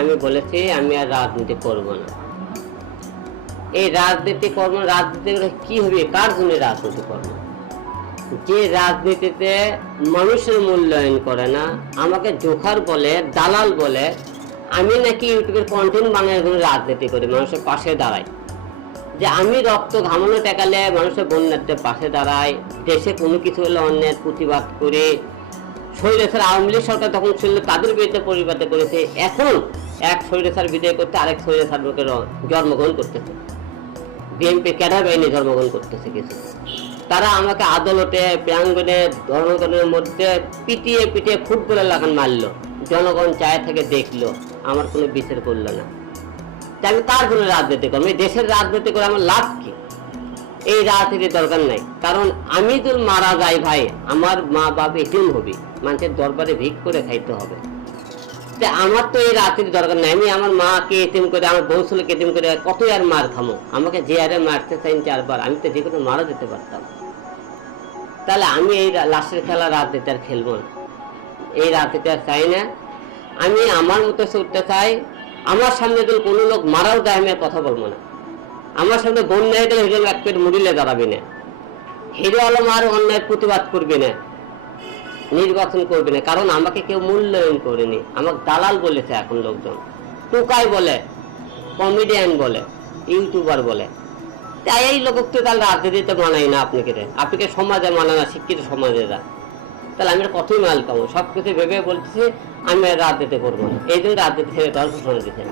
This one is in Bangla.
আমি বলেছি আমি আর রাজনীতি করব না। এই রাজনীতি করব না, রাজনীতি করে কি হবে, কার জন্য রাজনীতি করব? যে রাজনীতিতে মানুষের মূল্যায়ন করে না, আমাকে জোখার বলে, দালাল বলে, আমি নাকি ইউটিউবের কন্টেন্ট বানানোর জন্য রাজনীতি করি, মানুষের পাশে দাঁড়াই, যে আমি রক্ত ঘামানো টেকালে মানুষের বন্যার্থের পাশে দাঁড়াই, দেশে কোনো কিছু হলে অন্যায়ের প্রতিবাদ করে। স্বৈরাচার আওয়ামী লীগ সরকার তখন ছিল, তাদের বিরুদ্ধে প্রতিবাদ করেছে। এখন এক স্বৈরাচার বিদায় করতে আরেক স্বৈরাচার লোকের জন্মগ্রহণ করতেছে, বিএনপি ক্যাডার বাহিনী জন্মগ্রহণ করতেছে কিছু। তারা আমাকে আদালতে, প্রাঙ্গণে, জনগণের মধ্যে পিটিয়ে পিটিয়ে ফুটবলের লাগান মারলো, জনগণ চায় থেকে দেখলো, আমার কোনো বিচার করলো না। আমি কার জন্য রাজনীতি করবো? এই দেশের রাজনীতি করে আমার লাভ কি? এই রাজনীতির দরকার নাই। কারণ আমি যদি মারা যাই ভাই, আমার মা বাপ এটিম হবি, মানুষের দরবারে ভিক করে খাইতে হবে। আমার তো এই রাজনীতির দরকার নাই। আমি আমার মাকে এটিম করে, আমার বউ ছেলেকে এটিম করে কতই আর মার খামো? আমাকে যে আরে মারতে চাইন 4 বার, আমি তো যে কোনো মারা যেতে পারতাম। তাহলে আমি এই লাশের খেলা রাজনীতি আর খেলবো না, এই রাজনীতি আর চাই না। আমি আমার মতো চলতে চাই। আমার সামনে যদি কোনো লোক মারাও দেয়, আমি আর কথা বলবো না। আমার সামনে বন্যায় দিলে হিরো এক পেট মুড়িলে দাঁড়াবি না, হিরো আলম আর অন্যায়ের প্রতিবাদ করবি না, নির্বাচন করবি না। কারণ আমাকে কেউ মূল্যায়ন করেনি, আমাকে দালাল বলেছে এখন লোকজন, টুকাই বলে, কমেডিয়ান বলে, ইউটিউবার বলে। তাই এই লোক তো তাহলে রাজনীতিতে মানাই না আপনাকে, আপনাকে সমাজে মানা না, শিক্ষিত সমাজেরা। তাহলে আমি কতই মাল পাবো? সবকিছু ভেবে বলতেছি আমি রাজনীতি করবো না, এই জন্য রাজনীতি ছেড়ে দেওয়ার ঘোষণা দিচ্ছেন।